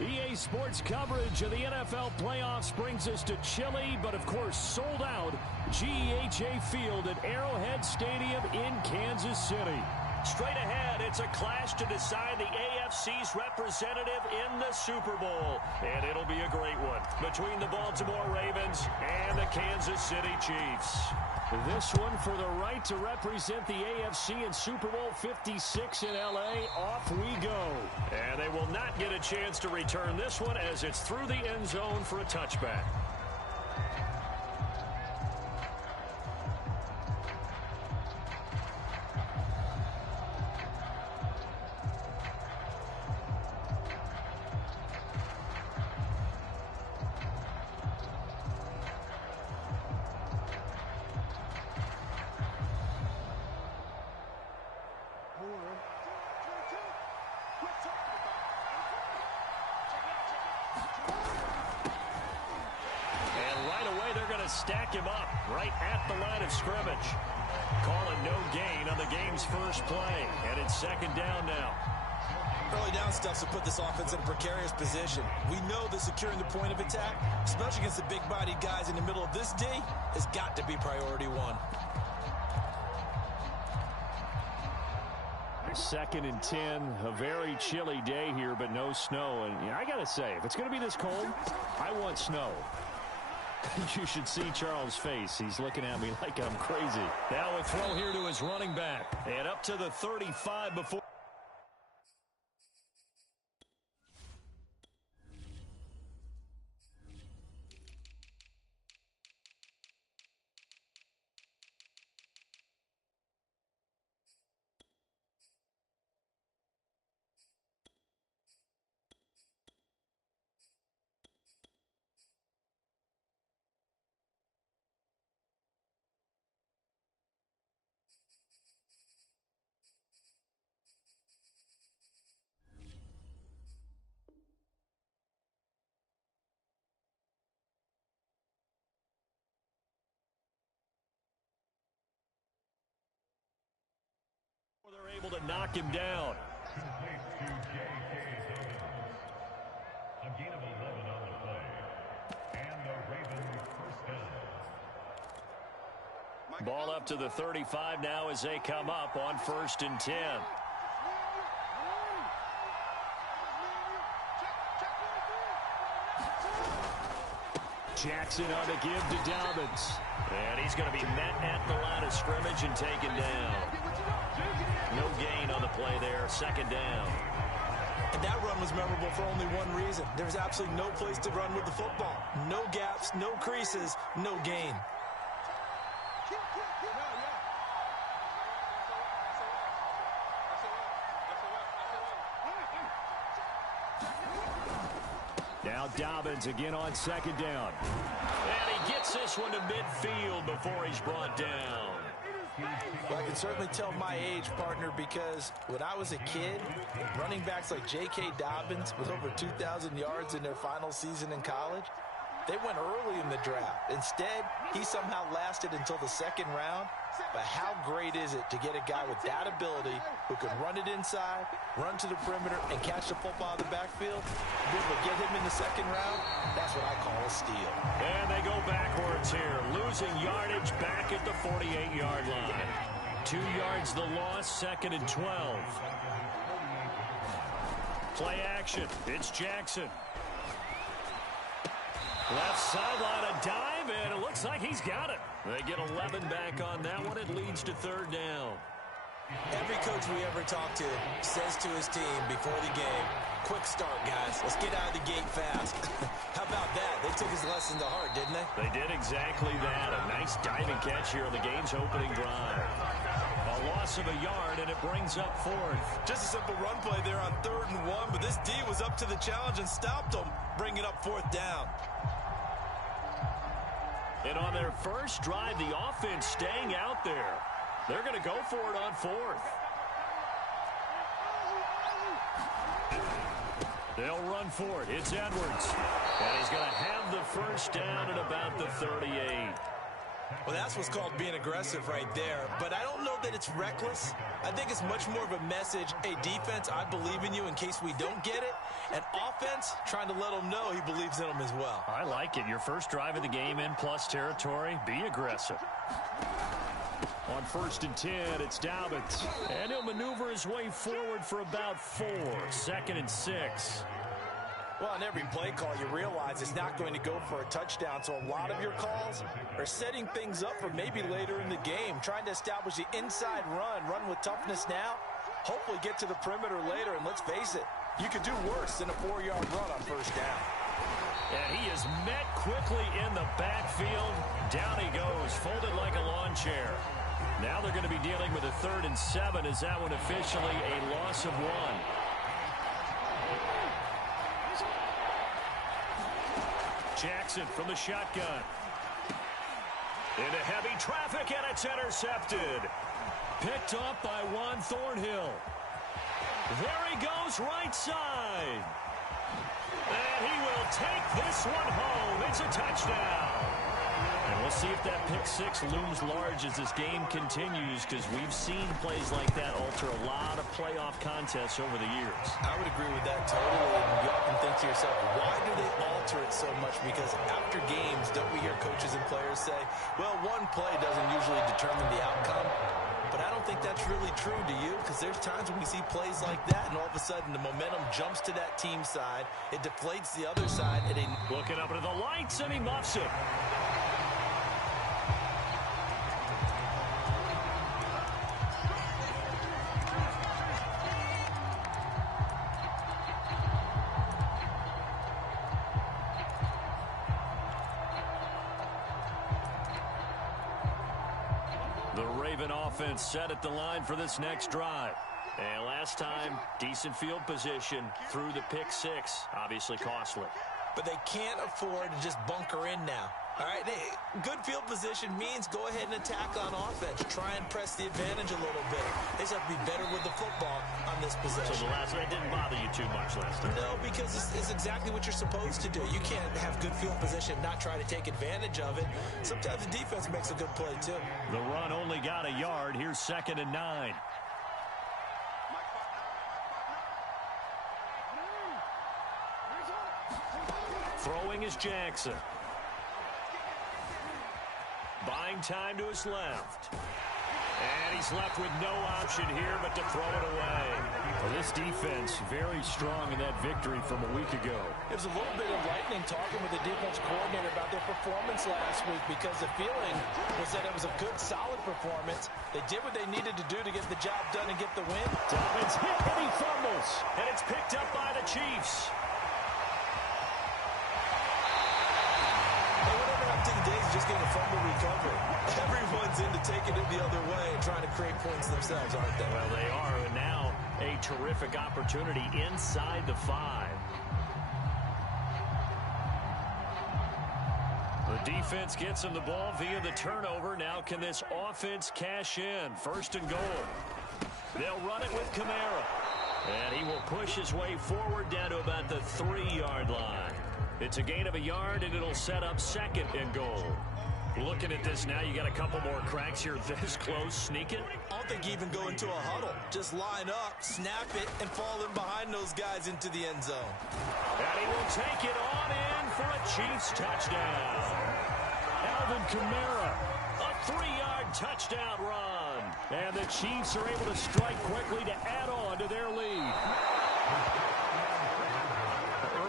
EA Sports coverage of the NFL playoffs brings us to chilly, but of course sold out, GEHA Field at Arrowhead Stadium in Kansas City. Straight ahead, it's a clash to decide the AFC's representative in the Super Bowl. And it'll be a great one between the Baltimore Ravens and the Kansas City Chiefs. This one for the right to represent the AFC in Super Bowl 56 in L.A. Off we go. And they will not get a chance to return this one as it's through the end zone for a touchback. Stack him up right at the line of scrimmage. Calling no gain on the game's first play. And it's second down now. Early down stuff to put this offense in a precarious position. We know that securing the point of attack, especially against the big-bodied guys in the middle of this D, has got to be priority one. Second and 10, a very chilly day here, but no snow. And I got to say, if it's going to be this cold, I want snow. You should see Charles' face. He's looking at me like I'm crazy. Now a throw here to his running back. And up to the 35 before. They're able to knock him down. A gain of 11 on the play. And the Ravens first down. Ball up to the 35 now as they come up on 1st and 10. Jackson on the give to Dobbins. And he's going to be met at the line of scrimmage and taken down. No gain on the play there, second down. And that run was memorable for only one reason. There's absolutely no place to run with the football. No gaps, no creases, no gain. Now Dobbins again on second down. And he gets this one to midfield before he's brought down. Well, I can certainly tell my age, partner, because when I was a kid, running backs like J.K. Dobbins with over 2,000 yards in their final season in college, they went early in the draft. Instead, he somehow lasted until the second round. But how great is it to get a guy with that ability who can run it inside, run to the perimeter, and catch the football in the backfield? Be able to get him in the second round, that's what I call a steal. And they go backwards here, losing yardage back at the 48-yard line. 2 yards the loss, second and 12. Play action, it's Jackson. Left sideline, a dive, and it looks like he's got it. They get 11 back on that one. It leads to third down. Every coach we ever talk to says to his team before the game, quick start, guys. Let's get out of the gate fast. How about that? They took his lesson to heart, didn't they? They did exactly that. A nice diving catch here on the game's opening drive. A loss of a yard, and it brings up fourth. Just a simple run play there on 3rd and 1, but this D was up to the challenge and stopped them, bringing up 4th down. And on their first drive, the offense staying out there. They're going to go for it on 4th. They'll run for it. It's Edwards. And he's going to have the first down at about the 38. Well, that's what's called being aggressive right there. But I don't know that it's reckless. I think it's much more of a message, hey, defense, I believe in you in case we don't get it. And offense trying to let him know he believes in him as well. I like it. Your first drive of the game in plus territory. Be aggressive. On 1st and 10, it's Dobbins. And he'll maneuver his way forward for about 4. 2nd and 6. Well, on every play call, you realize it's not going to go for a touchdown. So a lot of your calls are setting things up for maybe later in the game, trying to establish the inside run with toughness now, hopefully get to the perimeter later. And let's face it, you could do worse than a 4-yard run on 1st down. And he is met quickly in the backfield. Down he goes, folded like a lawn chair. Now they're going to be dealing with a 3rd and 7. Is that one officially a loss of 1? Jackson from the shotgun. Into heavy traffic, and it's intercepted. Picked up by Juan Thornhill. There he goes, right side. And he will take this one home. It's a touchdown. And we'll see if that pick 6 looms large as this game continues, because we've seen plays like that alter a lot of playoff contests over the years. I would agree with that totally. And you often think to yourself, why do they alter it so much? Because after games, don't we hear coaches and players say, well, one play doesn't usually determine the outcome. But I don't think that's really true, do you? Because there's times when we see plays like that, and all of a sudden the momentum jumps to that team side. It deflates the other side. And looking up into the lights, and he muffs it. The Raven offense set at the line for this next drive. And last time, decent field position through the pick 6. Obviously costly. But they can't afford to just bunker in now. All right, good field position means go ahead and attack on offense. Try and press the advantage a little bit. They just have to be better with the football on this possession. So the last one didn't bother you too much last time? No, because it's exactly what you're supposed to do. You can't have good field position and not try to take advantage of it. Sometimes the defense makes a good play, too. The run only got a yard. Here's 2nd and 9. Throwing is Jackson. Buying time to his left. And he's left with no option here but to throw it away. Well, this defense very strong in that victory from a week ago. It was a little bit of lightning talking with the defense coordinator about their performance last week, because the feeling was that it was a good, solid performance. They did what they needed to do to get the job done and get the win. Dobbins hit and he fumbles. And it's picked up by the Chiefs. Just getting a fumble recovery. Everyone's into taking it the other way and trying to create points themselves, aren't they? Well, they are, and now a terrific opportunity inside the 5. The defense gets him the ball via the turnover. Now can this offense cash in? 1st and goal. They'll run it with Kamara. And he will push his way forward down to about the 3-yard line. It's a gain of a yard, and it'll set up 2nd and goal. Looking at this now, you got a couple more cracks here this close. Sneak it. I don't think you even go into a huddle. Just line up, snap it, and fall in behind those guys into the end zone. And he will take it on in for a Chiefs touchdown. Alvin Kamara, a 3-yard touchdown run. And the Chiefs are able to strike quickly to add on to their lead.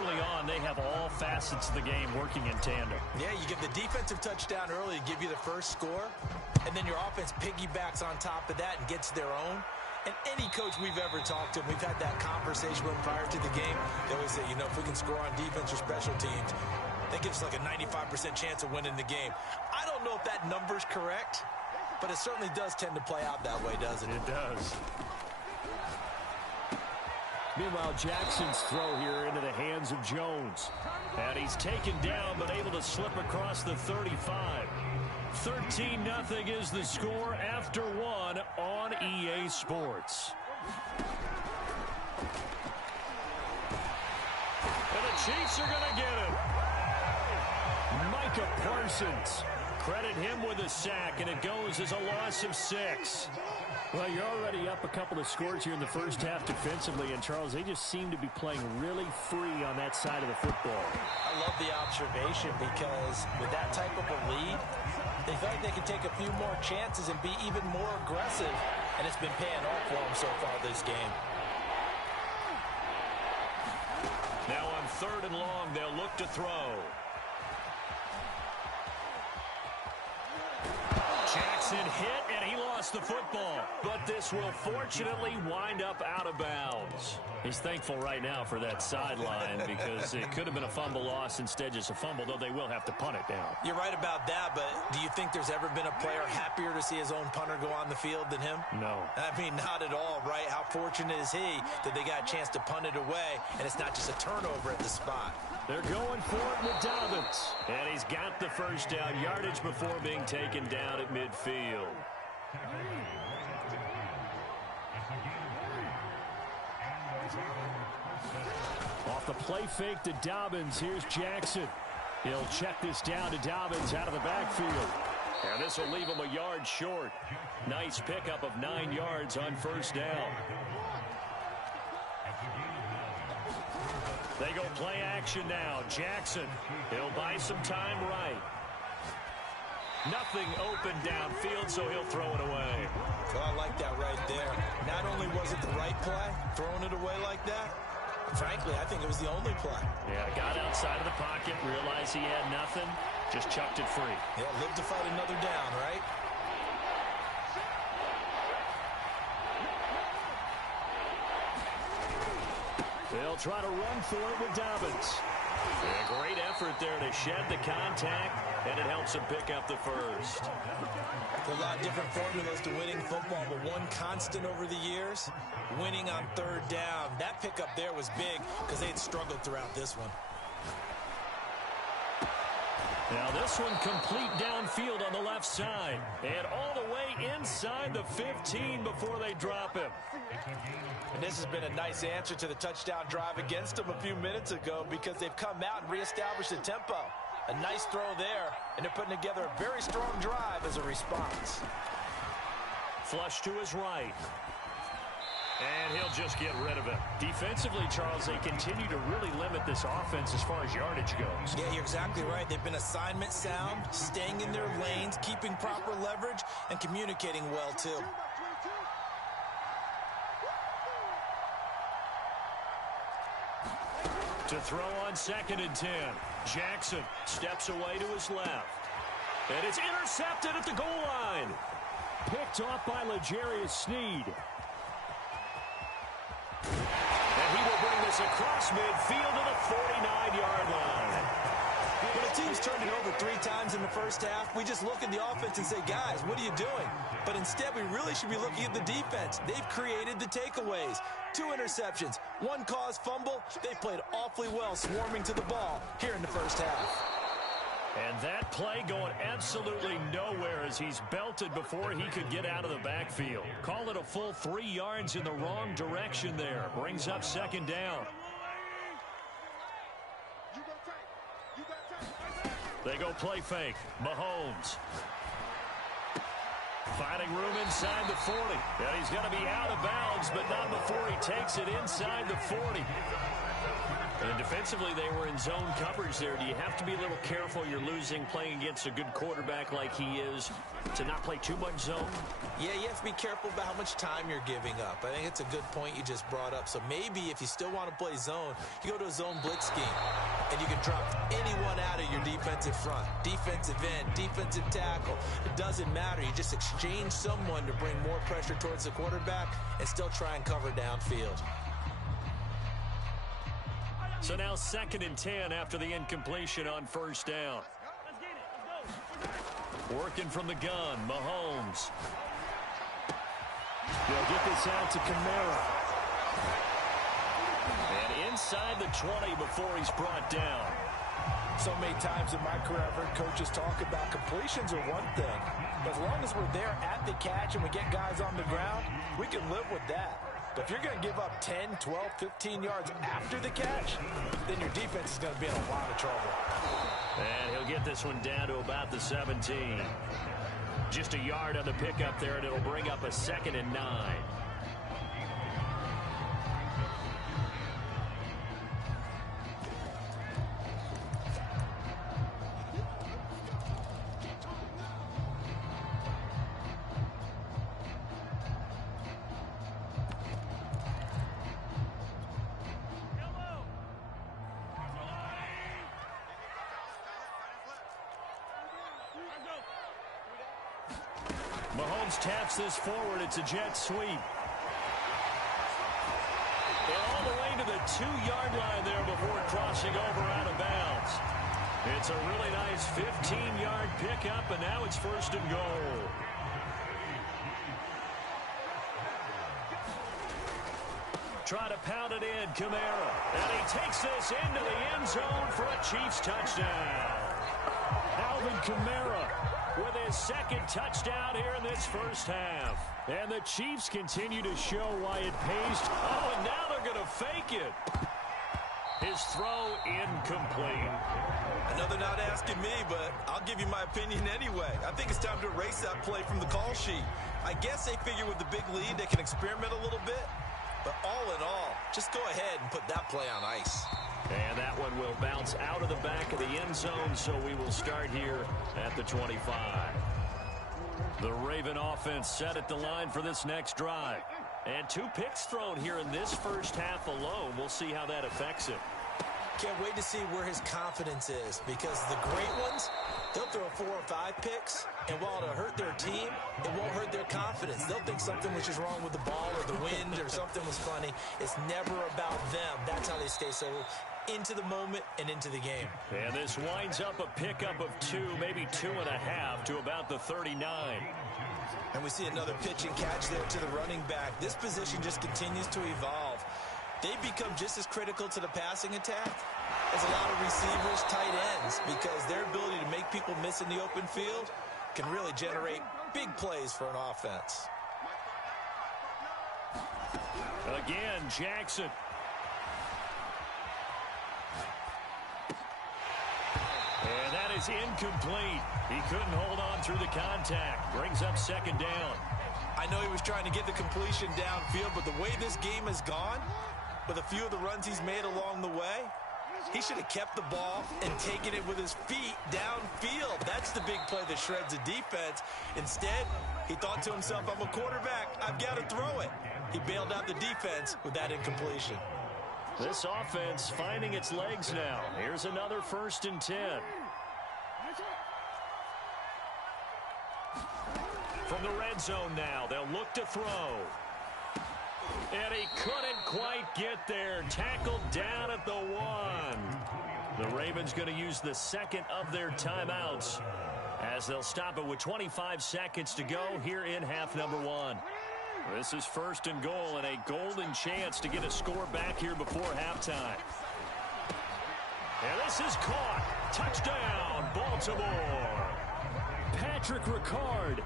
Early on, they have all facets of the game working in tandem. Yeah, you get the defensive touchdown early to give you the first score, and then your offense piggybacks on top of that and gets their own. And any coach we've ever talked to, we've had that conversation with them prior to the game. They always say, if we can score on defense or special teams, that gives us like a 95% chance of winning the game. I don't know if that number's correct, but it certainly does tend to play out that way, doesn't it? It does. Meanwhile, Jackson's throw here into the hands of Jones. And he's taken down, but able to slip across the 35. 13-0 is the score after 1 on EA Sports. And the Chiefs are going to get him. Micah Parsons Credit him with a sack, and it goes as a loss of 6. Well, you're already up a couple of scores here in the first half defensively, and Charles, they just seem to be playing really free on that side of the football. I love the observation because with that type of a lead, they feel like they can take a few more chances and be even more aggressive, and it's been paying off for them so far this game. Now on 3rd and long, they'll look to throw. Jackson hit, and he lost the football. But this will fortunately wind up out of bounds. He's thankful right now for that sideline because it could have been a fumble loss, instead just a fumble, though they will have to punt it down. You're right about that, but do you think there's ever been a player happier to see his own punter go on the field than him? No. I mean, not at all, right? How fortunate is he that they got a chance to punt it away, and it's not just a turnover at the spot. They're going for it with Dobbins. And he's got the first down, yardage before being taken down at midfield. Off the play fake to Dobbins, here's Jackson. He'll check this down to Dobbins out of the backfield. And this will leave him a yard short. Nice pickup of 9 yards on first down. They go play action now. Jackson, he'll buy some time right. Nothing open downfield, so he'll throw it away. Well, I like that right there. Not only was it the right play, throwing it away like that, frankly, I think it was the only play. Yeah, got outside of the pocket, realized he had nothing, just chucked it free. Yeah, live to fight another down, right? They'll try to run for it with Dobbins. A great effort there to shed the contact, and it helps him pick up the first. There's a lot of different formulas to winning football, but one constant over the years, winning on 3rd down. That pickup there was big because they had struggled throughout this one. Now this one complete downfield on the left side. And all the way inside the 15 before they drop him. And this has been a nice answer to the touchdown drive against them a few minutes ago because they've come out and reestablished the tempo. A nice throw there, and they're putting together a very strong drive as a response. Flush to his right. And he'll just get rid of it. Defensively, Charles, they continue to really limit this offense as far as yardage goes. Yeah, you're exactly right. They've been assignment sound, staying in their lanes, keeping proper leverage, and communicating well, too. To throw on 2nd and 10. Jackson steps away to his left. And it's intercepted at the goal line. Picked off by L'Jarius Sneed. And he will bring this across midfield to the 49-yard line. When a team's turned it over 3 times in the first half, we just look at the offense and say, guys, what are you doing? But instead, we really should be looking at the defense. They've created the takeaways. 2 interceptions, 1 caused fumble. They played awfully well swarming to the ball here in the first half. And that play going absolutely nowhere as he's belted before he could get out of the backfield. Call it a full 3 yards in the wrong direction there. Brings up 2nd down. They go play fake. Mahomes. Finding room inside the 40. And he's going to be out of bounds, but not before he takes it inside the 40. And defensively, they were in zone coverage there. Do you have to be a little careful? You're losing playing against a good quarterback like he is to not play too much zone? Yeah, you have to be careful about how much time you're giving up. I think it's a good point you just brought up. So maybe if you still want to play zone, you go to a zone blitz scheme, and you can drop anyone out of your defensive front. Defensive end, defensive tackle. It doesn't matter. You just exchange someone to bring more pressure towards the quarterback and still try and cover downfield. So now 2nd and 10 after the incompletion on 1st down. Working from the gun, Mahomes. They'll get this out to Kamara. And inside the 20 before he's brought down. So many times in my career, I've heard coaches talk about completions are one thing. But as long as we're there at the catch and we get guys on the ground, we can live with that. But if you're going to give up 10, 12, 15 yards after the catch, then your defense is going to be in a lot of trouble. And he'll get this one down to about the 17. Just a yard on the pickup there, and it'll bring up a 2nd and 9. Mahomes taps this forward. It's a jet sweep. And all the way to the 2-yard line there before crossing over out of bounds. It's a really nice 15-yard pickup, and now it's 1st and goal. Try to pound it in, Kamara. And he takes this into the end zone for a Chiefs touchdown. Alvin Kamara with his 2nd touchdown here in this first half. And the Chiefs continue to show why it pays. Oh, and now they're going to fake it. His throw incomplete. Another not asking me, but I'll give you my opinion anyway. I think it's time to erase that play from the call sheet. I guess they figure with the big lead they can experiment a little bit. But all in all, just go ahead and put that play on ice. And that one will bounce out of the back of the end zone, so we will start here at the 25. The Raven offense set at the line for this next drive. And 2 picks thrown here in this first half alone. We'll see how that affects it. Can't wait to see where his confidence is, because the great ones, they'll throw 4 or 5 picks, and while it'll hurt their team, it won't hurt their confidence. They'll think something was just wrong with the ball or the wind or something was funny. It's never about them. That's how they stay so into the moment and into the game. And this winds up a pickup of 2, maybe 2.5 to about the 39. And we see another pitch and catch there to the running back. This position just continues to evolve. They become just as critical to the passing attack as a lot of receivers, tight ends, because their ability to make people miss in the open field can really generate big plays for an offense. Again, Jackson. And that is incomplete. He couldn't hold on through the contact. Brings up 2nd down. I know he was trying to get the completion downfield, but the way this game has gone, with a few of the runs he's made along the way, he should have kept the ball and taken it with his feet downfield. That's the big play that shreds the defense. Instead, he thought to himself, I'm a quarterback, I've got to throw it. He bailed out the defense with that incompletion. This offense finding its legs now. Here's another 1st and 10. From the red zone now, they'll look to throw. And he couldn't quite get there. Tackled down at the 1. The Ravens going to use the 2nd of their timeouts as they'll stop it with 25 seconds to go here in half number 1. This is 1st and goal and a golden chance to get a score back here before halftime. And this is caught. Touchdown, Baltimore. Patrick Ricard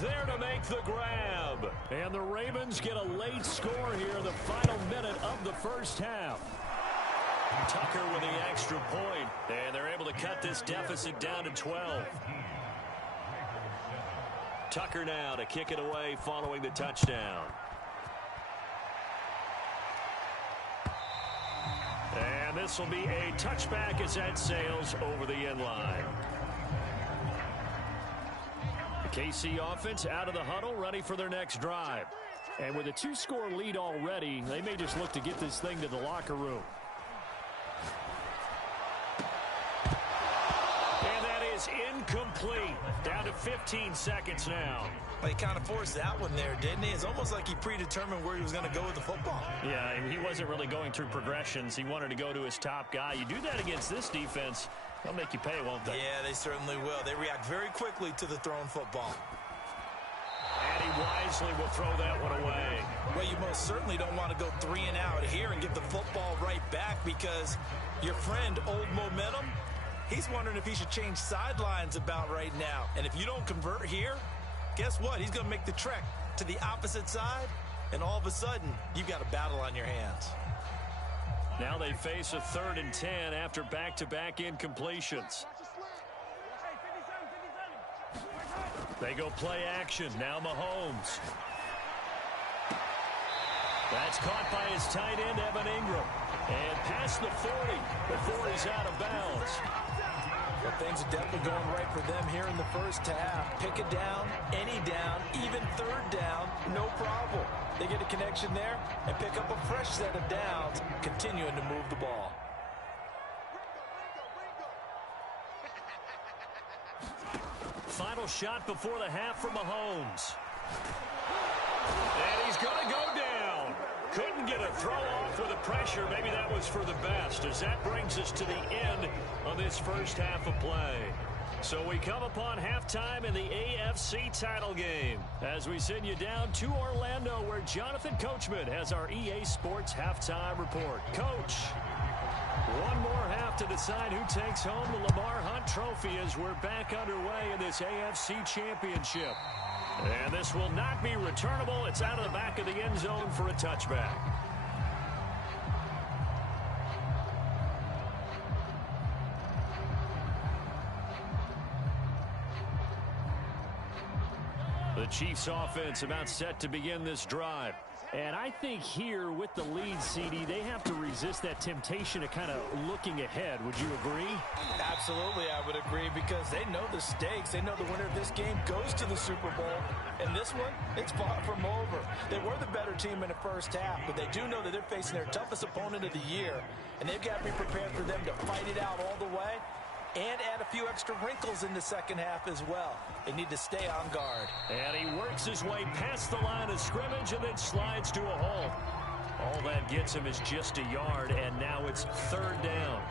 there to make the grab. And the Ravens get a late score here in the final minute of the first half. Tucker with the extra point, and they're able to cut this deficit down to 12. Tucker now to kick it away following the touchdown. And this will be a touchback as that sails over the end line. The KC offense out of the huddle, ready for their next drive. And with a 2-score lead already, they may just look to get this thing to the locker room. And that is incomplete. Down to 15 seconds now. Well, he kind of forced that one there, didn't he? It's almost like he predetermined where he was going to go with the football. Yeah, he wasn't really going through progressions. He wanted to go to his top guy. You do that against this defense, they'll make you pay, won't they? Yeah, they certainly will. They react very quickly to the thrown football. And he wisely will throw that one away. Well, you most certainly don't want to go 3 and out here and get the football right back, because your friend, Old Momentum, he's wondering if he should change sidelines about right now. And if you don't convert here, guess what? He's going to make the trek to the opposite side, and all of a sudden, you've got a battle on your hands. Now they face a 3rd and 10 after back-to-back incompletions. They go play action. Now Mahomes. That's caught by his tight end, Evan Ingram. And past the 40 before he's out of bounds. Well, things are definitely going right for them here in the first half. Pick a down, any down, even third down, no problem. They get a connection there and pick up a fresh set of downs, continuing to move the ball. Final shot before the half for Mahomes. And he's going to go down. Couldn't get a throw off with the pressure. Maybe that was for the best, as that brings us to the end of this first half of play. So we come upon halftime in the AFC title game as we send you down to Orlando, where Jonathan Coachman has our EA Sports halftime report. Coach, one more half to decide who takes home the Lamar Hunt Trophy as we're back underway in this AFC Championship. And this will not be returnable. It's out of the back of the end zone for a touchback. The Chiefs offense about set to begin this drive. And I think here with the lead, CD, they have to resist that temptation of kind of looking ahead. Would you agree? Absolutely, I would agree, because they know the stakes. They know the winner of this game goes to the Super Bowl. And this one, it's far from over. They were the better team in the first half, but they do know that they're facing their toughest opponent of the year. And they've got to be prepared for them to fight it out all the way and add a few extra wrinkles in the second half as well. They need to stay on guard. And he works his way past the line of scrimmage and then slides to a halt. All that gets him is just a yard, and now it's third down.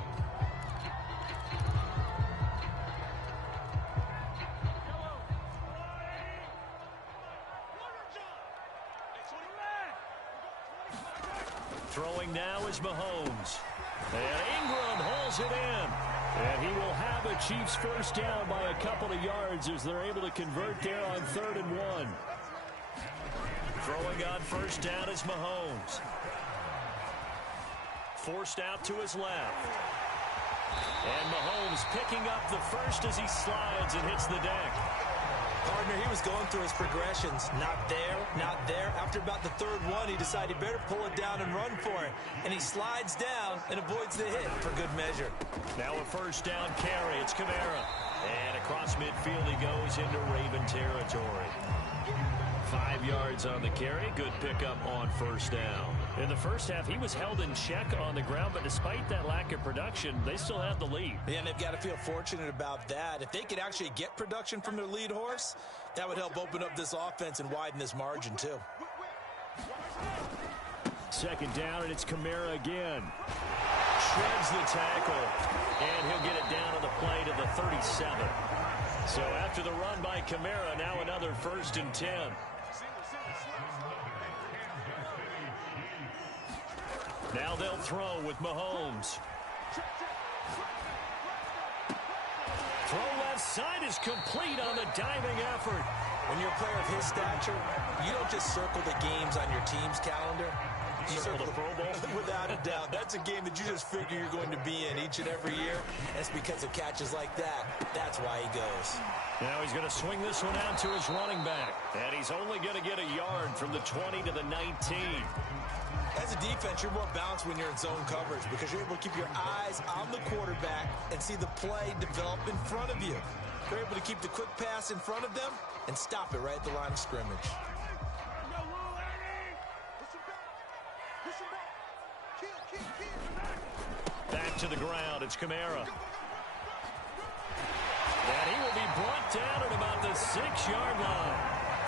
Throwing now is Mahomes. And Ingram hauls it in. And he will have a Chiefs first down by a couple of yards as they're able to convert there on 3rd and 1. Throwing on first down is Mahomes. Forced out to his left. And Mahomes picking up the first as he slides and hits the deck. Partner, he was going through his progressions. Not there, not there. After about the third one, he decided he better pull it down and run for it. And he slides down and avoids the hit for good measure. Now a first down carry. It's Kamara. And across midfield he goes into Raven territory. 5 yards on the carry. Good pickup on first down. In the first half, he was held in check on the ground, but despite that lack of production, they still have the lead. Yeah, and they've got to feel fortunate about that. If they could actually get production from their lead horse, that would help open up this offense and widen this margin too. Second down, and it's Kamara again. Shreds the tackle, and he'll get it down on the play to the 37. So after the run by Kamara, now another 1st and 10. Now they'll throw with Mahomes. Throw left side is complete on the diving effort. When you're a player of his stature, you don't just circle the games on your team's calendar. You circle the Pro Bowl. Without a doubt. That's a game that you just figure you're going to be in each and every year. And it's because of catches like that. That's why he goes. Now he's going to swing this one out to his running back. And he's only going to get a yard from the 20 to the 19. As a defense, you're more balanced when you're in zone coverage because you're able to keep your eyes on the quarterback and see the play develop in front of you. You're able to keep the quick pass in front of them and stop it right at the line of scrimmage. Back to the ground. It's Kamara. And he will be brought down at about the 6-yard line.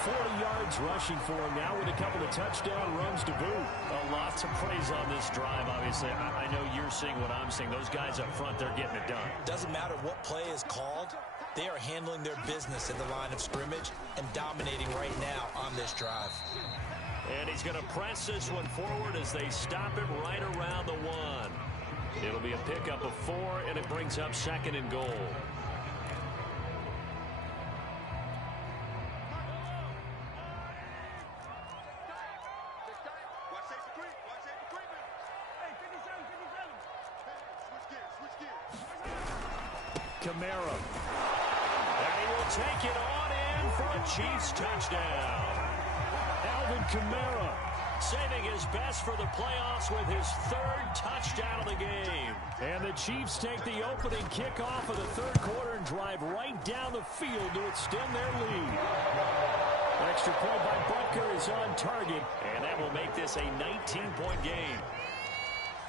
40 yards rushing for him now with a couple of touchdown runs to boot. Lots of praise on this drive, obviously. I know you're seeing what I'm seeing. Those guys up front, they're getting it done. Doesn't matter what play is called. They are handling their business at the line of scrimmage and dominating right now on this drive. And he's going to press this one forward as they stop him right around the 1. It'll be a pickup of 4, and it brings up 2nd and goal. Kamara. And he will take it on in in for a Chiefs touchdown. Alvin Kamara saving his best for the playoffs with his third touchdown of the game. And the Chiefs take the opening kickoff of the third quarter and drive right down the field to extend their lead. Extra point by Butker is on target, and that will make this a 19-point game.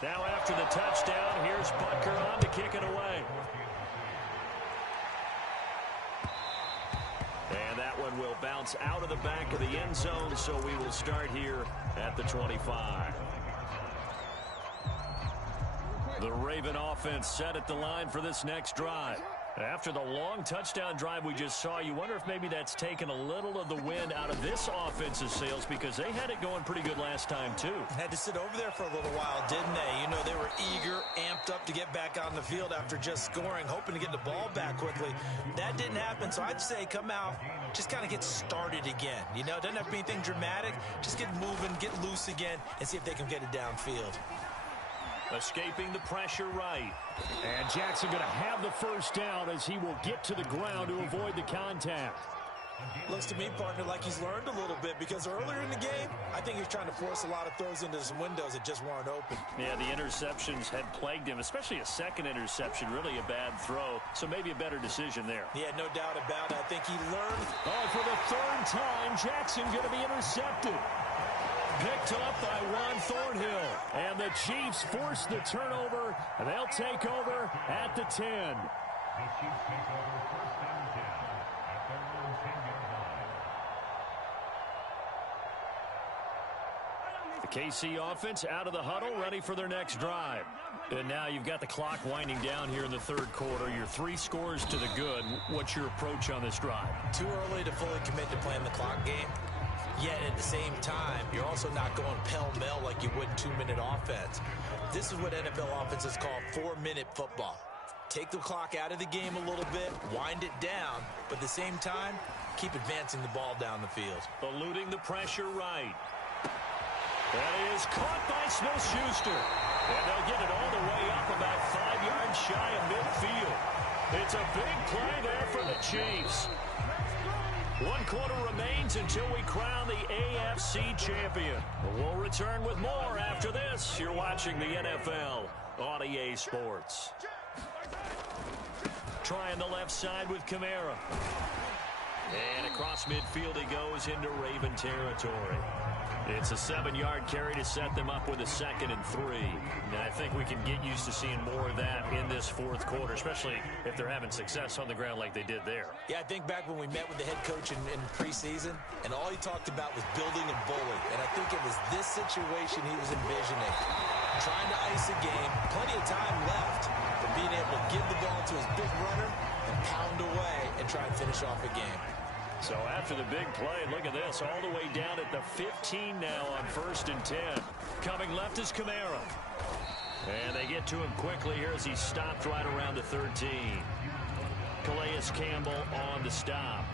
Now after the touchdown, here's Butker on to kick it away. And that one will bounce out of the back of the end zone, so we will start here at the 25. The Raven offense set at the line for this next drive. After the long touchdown drive we just saw, you wonder if maybe that's taken a little of the wind out of this offense's sails, because they had it going pretty good last time, too. Had to sit over there for a little while, didn't they? You know, they were eager, amped up to get back on the field after just scoring, hoping to get the ball back quickly. That didn't happen, so I'd say come out, just kind of get started again. You know, it doesn't have to be anything dramatic. Just get moving, get loose again, and see if they can get it downfield. Escaping the pressure right. And Jackson going to have the first down as he will get to the ground to avoid the contact. Looks to me, partner, like he's learned a little bit, because earlier in the game, I think he was trying to force a lot of throws into some windows that just weren't open. Yeah, the interceptions had plagued him, especially a second interception, really a bad throw. So maybe a better decision there. Yeah, no doubt about it. I think he learned. Oh, for the third time, Jackson going to be intercepted. Picked up by Juan Thornhill. And the Chiefs force the turnover, and they'll take over at the 10. The KC offense out of the huddle, ready for their next drive. And now you've got the clock winding down here in the third quarter. You're 3 scores to the good. What's your approach on this drive? Too early to fully commit to playing the clock game. Yet at the same time, you're also not going pell-mell like you would 2-minute offense. This is what NFL offenses call 4-minute football. Take the clock out of the game a little bit, wind it down, but at the same time, keep advancing the ball down the field. Eluding the pressure right. That is caught by Smith-Schuster. And they'll get it all the way up about 5 yards shy of midfield. It's a big play there for the Chiefs. 1 quarter remains until we crown the AFC champion. We'll return with more after this. You're watching the NFL on EA Sports. Trying the left side with Kamara. And across midfield he goes into Raven territory. It's a 7-yard carry to set them up with a 2nd and 3. And I think we can get used to seeing more of that in this fourth quarter, especially if they're having success on the ground like they did there. Yeah, I think back when we met with the head coach in preseason, and all he talked about was building and bully. And I think it was this situation he was envisioning. Trying to ice a game, plenty of time left, but being able to give the ball to his big runner and pound away and try and finish off a game. So after the big play, look at this, all the way down at the 15 now on 1st and 10. Coming left is Kamara. And they get to him quickly here as he stopped right around the 13. Calais Campbell on the stop.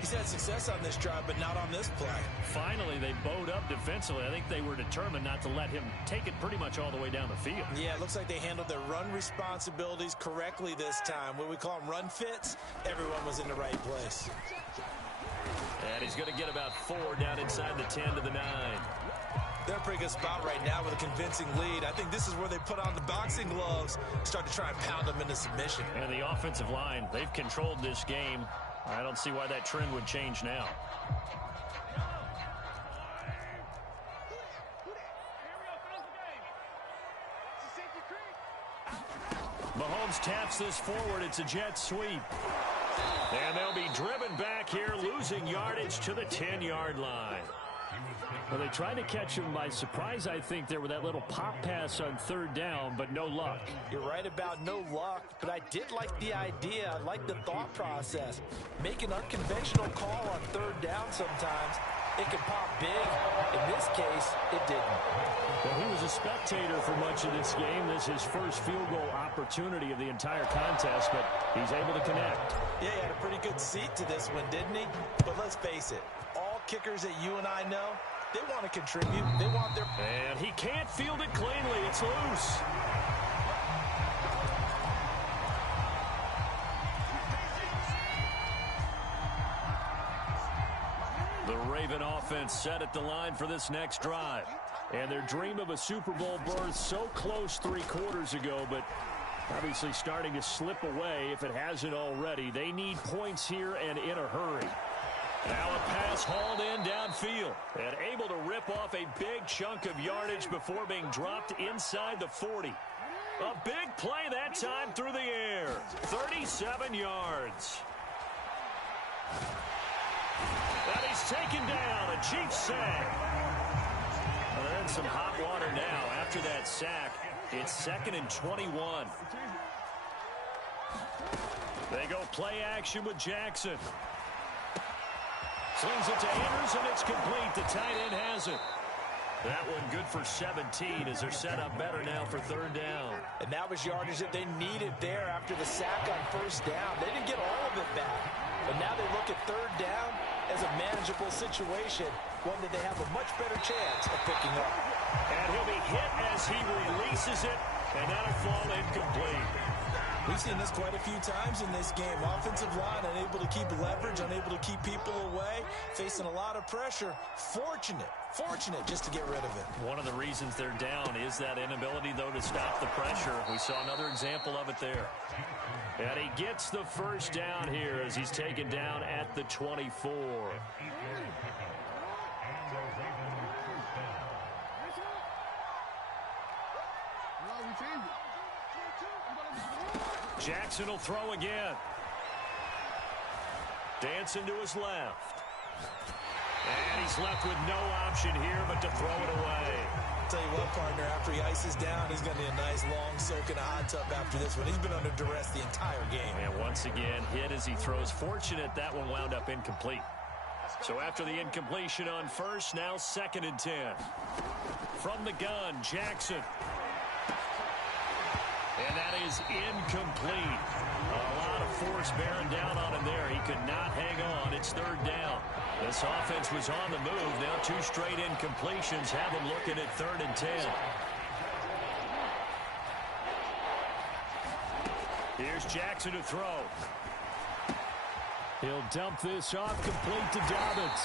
He's had success on this drive, but not on this play. Finally, they bowed up defensively. I think they were determined not to let him take it pretty much all the way down the field. Yeah, it looks like they handled their run responsibilities correctly this time. When we call them run fits, everyone was in the right place. And he's going to get about 4 down inside the 10 to the 9. They're in a pretty good spot right now with a convincing lead. I think this is where they put on the boxing gloves, start to try and pound them into submission. And the offensive line, they've controlled this game. I don't see why that trend would change now. Mahomes taps this forward. It's a jet sweep. And they'll be driven back here, losing yardage to the 10-yard line. Well, they tried to catch him by surprise, I think, there with that little pop pass on 3rd down, but no luck. You're right about no luck, but I did like the idea. I like the thought process. Make an unconventional call on 3rd down sometimes. It can pop big. In this case, it didn't. Well, he was a spectator for much of this game. This is his first field goal opportunity of the entire contest, but he's able to connect. Yeah, he had a pretty good seat to this one, didn't he? But let's face it, all kickers that you and I know, they want to contribute. They want their... And he can't field it cleanly. It's loose. Raven offense set at the line for this next drive. And their dream of a Super Bowl berth so close 3 quarters ago, but obviously starting to slip away if it hasn't already. They need points here and in a hurry. Now a pass hauled in downfield and able to rip off a big chunk of yardage before being dropped inside the 40. A big play that time through the air. 37 yards. And he's taken down. A Chiefs sack. Well, they're in some hot water now. After that sack, it's 2nd and 21. They go play action with Jackson. Slings it to Andrews, and it's complete. The tight end has it. That one good for 17 as they're set up better now for 3rd down. And that was yardage that they needed there after the sack on 1st down. They didn't get all of it back, but now they look at 3rd down as a manageable situation, one that they have a much better chance of picking up. And he'll be hit as he releases it, and that'll fall incomplete. We've seen this quite a few times in this game. Offensive line unable to keep leverage, unable to keep people away, facing a lot of pressure. Fortunate just to get rid of it. One of the reasons they're down is that inability, though, to stop the pressure. We saw another example of it there. And he gets the 1st down here as he's taken down at the 24. Jackson will throw again. Dancing to his left. And he's left with no option here but to throw it away. Tell you what, partner, after he ices down, he's going to need a nice long soak in a hot tub after this one. He's been under duress the entire game. And once again, hit as he throws. Fortunate that one wound up incomplete. So after the incompletion on 1st, now 2nd and 10. From the gun, Jackson. And that is incomplete. A lot of force bearing down on him there. He could not hang on. It's 3rd down. This offense was on the move. Now 2 straight incompletions have him looking at 3rd and 10. Here's Jackson to throw. He'll dump this off complete to Dobbins.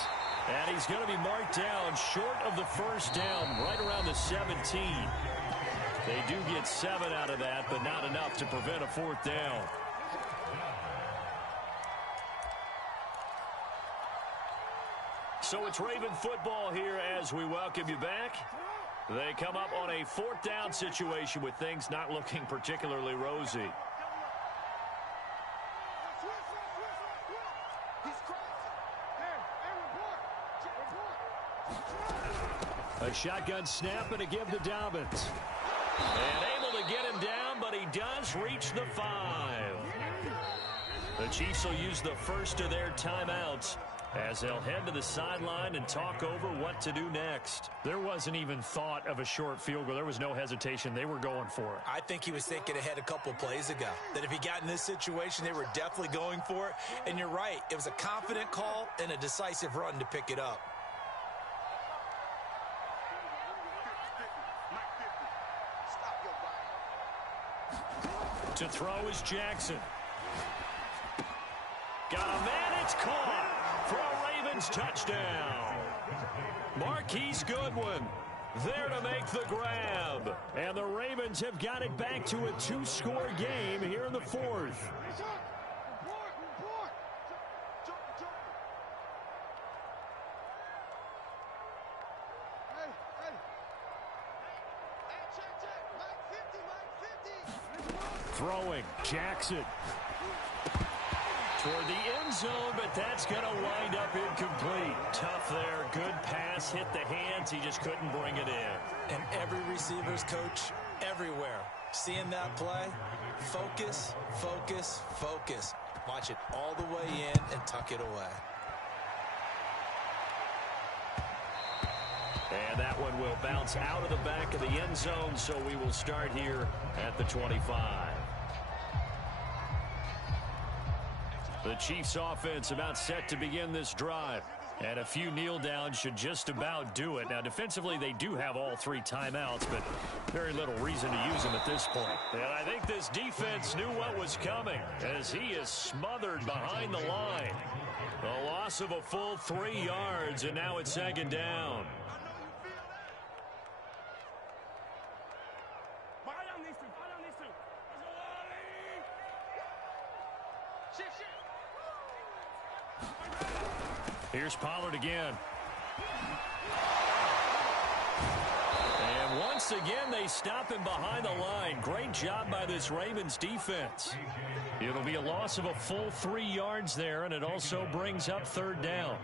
And he's going to be marked down short of the 1st down, right around the 17. They do get 7 out of that, but not enough to prevent a 4th down. So it's Raven football here as we welcome you back. They come up on a 4th down situation with things not looking particularly rosy. A shotgun snap and a give to Dobbins. And able to get him down, but he does reach the 5. The Chiefs will use the first of their timeouts as they'll head to the sideline and talk over what to do next. There wasn't even thought of a short field goal. There was no hesitation. They were going for it. I think he was thinking ahead a couple plays ago, that if he got in this situation, they were definitely going for it. And you're right. It was a confident call and a decisive run to pick it up. To throw is Jackson. Got a man, it's caught for a Ravens touchdown. Marquise Goodwin there to make the grab. And the Ravens have got it back to a 2-score game here in the 4th. Throwing, Jackson. Toward the end zone, but that's going to wind up incomplete. Tough there. Good pass. Hit the hands. He just couldn't bring it in. And every receiver's coach everywhere. Seeing that play, focus, focus, focus. Watch it all the way in and tuck it away. And that one will bounce out of the back of the end zone, so we will start here at the 25. The Chiefs offense about set to begin this drive. And a few kneel downs should just about do it. Now, defensively, they do have all 3 timeouts, but very little reason to use them at this point. And I think this defense knew what was coming as he is smothered behind the line. A loss of a full 3 yards, and now it's 2nd down. Here's Pollard again. And once again, they stop him behind the line. Great job by this Ravens defense. It'll be a loss of a full 3 yards there, and it also brings up 3rd down.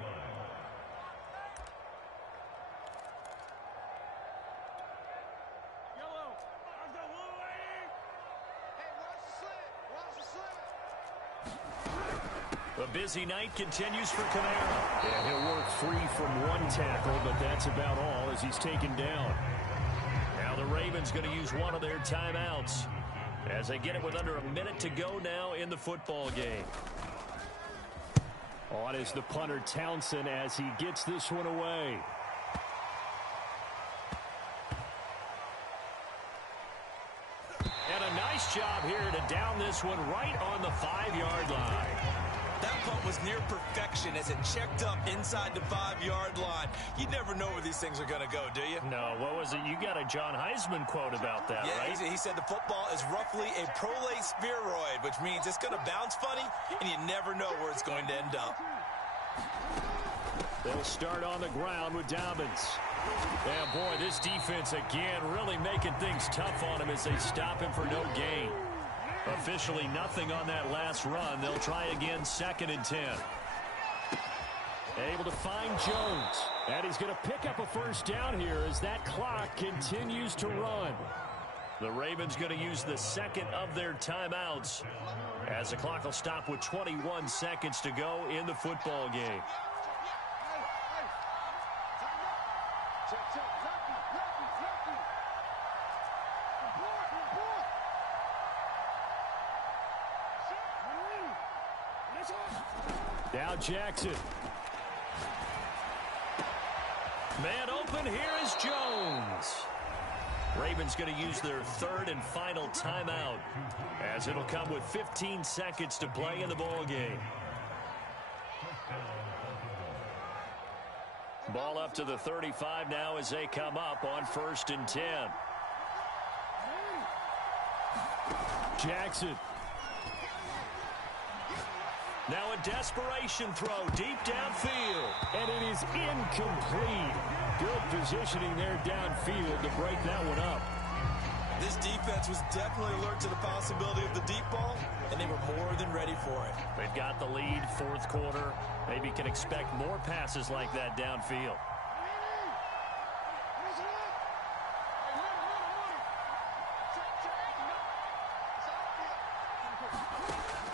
A busy night continues for Kamara. And he'll work free from 1 tackle, but that's about all as he's taken down. Now the Ravens going to use one of their timeouts as they get it with under a minute to go now in the football game. On is the punter Townsend as he gets this one away. And a nice job here to down this one right on the 5-yard line. That punt was near perfection as it checked up inside the 5-yard line. You never know where these things are going to go, do you? No, what was it? You got a John Heisman quote about that, yeah, right? He said the football is roughly a prolate spheroid, which means it's going to bounce funny, and you never know where it's going to end up. They'll start on the ground with Dobbins. Yeah, boy, this defense again really making things tough on him as they stop him for no gain. Officially nothing on that last run. They'll try again, 2nd and 10. Able to find Jones. And he's going to pick up a 1st down here as that clock continues to run. The Ravens going to use the 2nd of their timeouts as the clock will stop with 21 seconds to go in the football game. Now Jackson. Man open, here is Jones. Ravens going to use their 3rd and final timeout as it'll come with 15 seconds to play in the ball game. Ball up to the 35 now as they come up on 1st and 10. Jackson. Now a desperation throw deep downfield. And it is incomplete. Good positioning there downfield to break that one up. This defense was definitely alert to the possibility of the deep ball, and they were more than ready for it. They've got the lead, 4th quarter. Maybe can expect more passes like that downfield.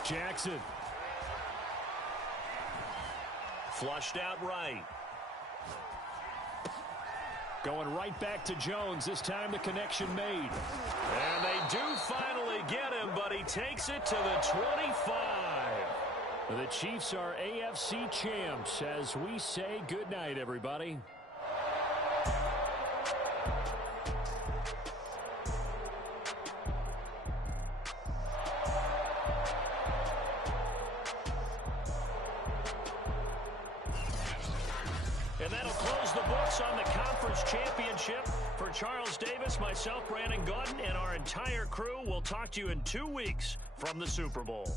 Jackson. Flushed out right. Going right back to Jones. This time the connection made. And they do finally get him, but he takes it to the 25. The Chiefs are AFC champs as we say goodnight, everybody. And that'll close the books on the conference championship. For Charles Davis, myself, Brandon Gaudin, and our entire crew, we'll talk to you in 2 weeks from the Super Bowl.